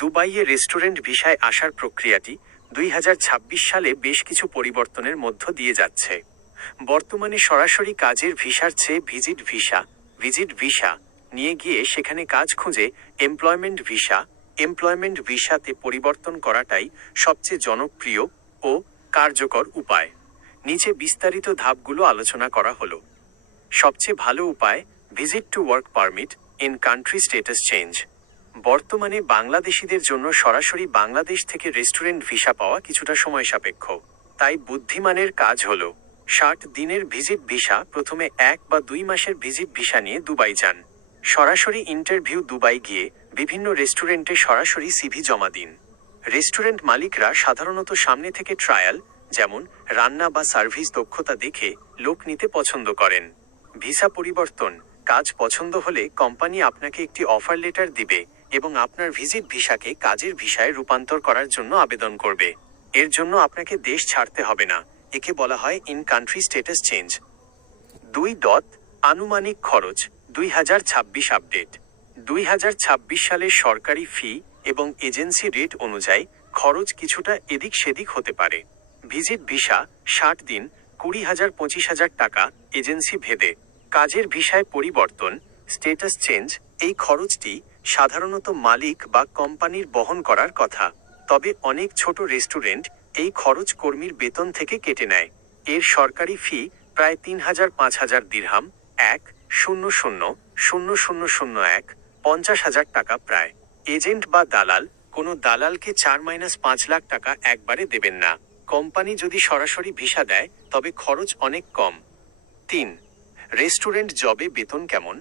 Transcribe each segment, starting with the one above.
দুবাইয়ে রেস্টুরেন্ট ভিসায় আসার প্রক্রিয়াটি 2026 সালে বেশ কিছু পরিবর্তনের মধ্য দিয়ে যাচ্ছে। বর্তমানে সরাসরি কাজের ভিসার চেয়ে ভিজিট ভিসা নিয়ে গিয়ে সেখানে কাজ খুঁজে এমপ্লয়মেন্ট ভিসাতে পরিবর্তন করাটাই সবচেয়ে জনপ্রিয় ও কার্যকর উপায়। নিচে বিস্তারিত ধাপগুলো আলোচনা করা হলো। সবচেয়ে ভালো উপায়, visit to work permit in country status change. বর্তমানে বাংলাদেশিদের জন্য সরাসরি বাংলাদেশ থেকে রেস্টুরেন্ট ভিসা পাওয়া কিছুটা সময় সাপেক্ষ। তাই বুদ্ধিমানের কাজ হলো 60 দিনের ভিজিট ভিসা, প্রথমে 1 বা 2 মাসের ভিজিট ভিসা নিয়ে দুবাই যান। সরাসরি ইন্টারভিউ, দুবাই গিয়ে বিভিন্ন রেস্টুরেন্টে সরাসরি সিভি জমা দিন। রেস্টুরেন্ট মালিকরা সাধারণত সামনে থেকে ট্রায়াল, যেমন রান্না বা সার্ভিস দক্ষতা দেখে লোক নিতে পছন্দ করেন। ভিসা পরিবর্তন, কাজ পছন্দ হলে কোম্পানি আপনাকে একটি অফার লেটার দিবে এবং আপনার ভিজিট ভিসাকে কাজের ভিসায় রূপান্তর করার জন্য আবেদন করবে। এর জন্য আপনাকে দেশ ছাড়তে হবে না। একে বলা হয় ইন কান্ট্রি স্ট্যাটাস চেঞ্জ। 2. আনুমানিক খরচ 2026 আপডেট। 2026 সালের সরকারি ফি এবং এজেন্সি রেট অনুযায়ী খরচ কিছুটা এদিক সেদিক হতে পারে। ভিজিট ভিসা 60 দিন 20,000-25,000 টাকা এজেন্সি ভেদে। কাজের ভিসায় পরিবর্তন স্ট্যাটাস চেঞ্জ, এই খরচটি সাধারণত মালিক বা কোম্পানির বহন করার কথা। তবে অনেক ছোট রেস্টুরেন্ট এই খরচ কর্মীর বেতন থেকে কেটে নেয়। এর সরকারি ফি প্রায় 3,000-5,000 দিরহাম, 1,000,001 50,000 টাকা প্রায়। এজেন্ট বা দালাল, কোনো দালালকে 4-5 লাখ টাকা একবারে দেবেন না। কোম্পানি যদি সরাসরি ভিসা দেয় তবে খরচ অনেক কম। 3. রেস্টুরেন্ট জবে বেতন কেমন?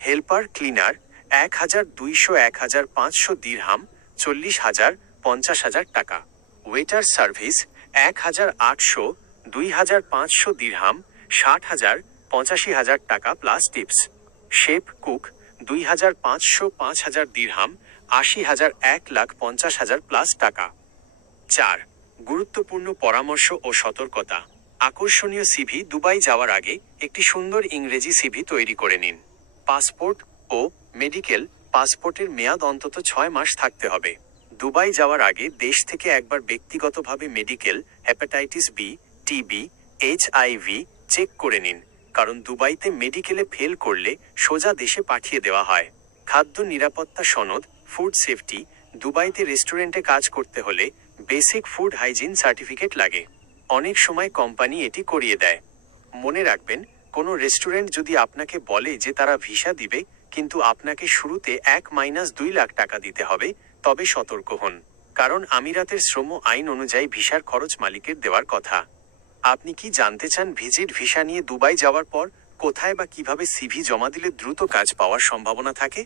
হেল্পার ক্লিনার 1,200-1,500 দিরহাম, 40,000 50,000 টাকা। ওয়েটার সার্ভিস 1,800-2,500 দিরহাম, 60,000 85,000 টাকা প্লাস টিপস। শেফ কুক 2,500-5,000 দিরহাম, 80,000 1,50,000 প্লাস টাকা। 4. গুরুত্বপূর্ণ পরামর্শ ও সতর্কতা। আকর্ষণীয় সিভি। দুবাই যাওয়ার আগে একটি সুন্দর ইংরেজি সিভি তৈরি করে নিন। পাসপোর্ট ও মেডিকেল। পাসপোর্টের মেয়াদ অন্তত 6 মাস থাকতে হবে। দুবাই যাওয়ার আগে দেশ থেকে একবার ব্যক্তিগতভাবে medical, hepatitis B, TB, HIV check করে নিন, কারণ দুবাইতে মেডিকেলে ফেল করলে সোজা দেশে পাঠিয়ে দেওয়া হয়। খাদ্য নিরাপত্তা সনদ, ফুড সেফটি। দুবাইতে রেস্টুরেন্টে কাজ করতে হলে বেসিক ফুড হাইজিন সার্টিফিকেট লাগে। অনেক সময় কোম্পানি এটি করিয়ে দেয়। মনে রাখবেন, কোনো রেস্টুরেন্ট যদি আপনাকে বলে যে তারা ভিসা দিবে, কিন্তু আপনাকে শুরুতে 1-2 লাখ টাকা দিতে হবে, তবে সতর্ক হন, কারণ আমিরাতের শ্রম আইন অনুযায়ী ভিসার খরচ মালিকের দেওয়ার কথা। আপনি কি জানতে চান ভিজিট ভিসা নিয়ে দুবাই যাওয়ার পর কোথায় বা কিভাবে সিভি জমা দিলে দ্রুত কাজ পাওয়ার সম্ভাবনা থাকে?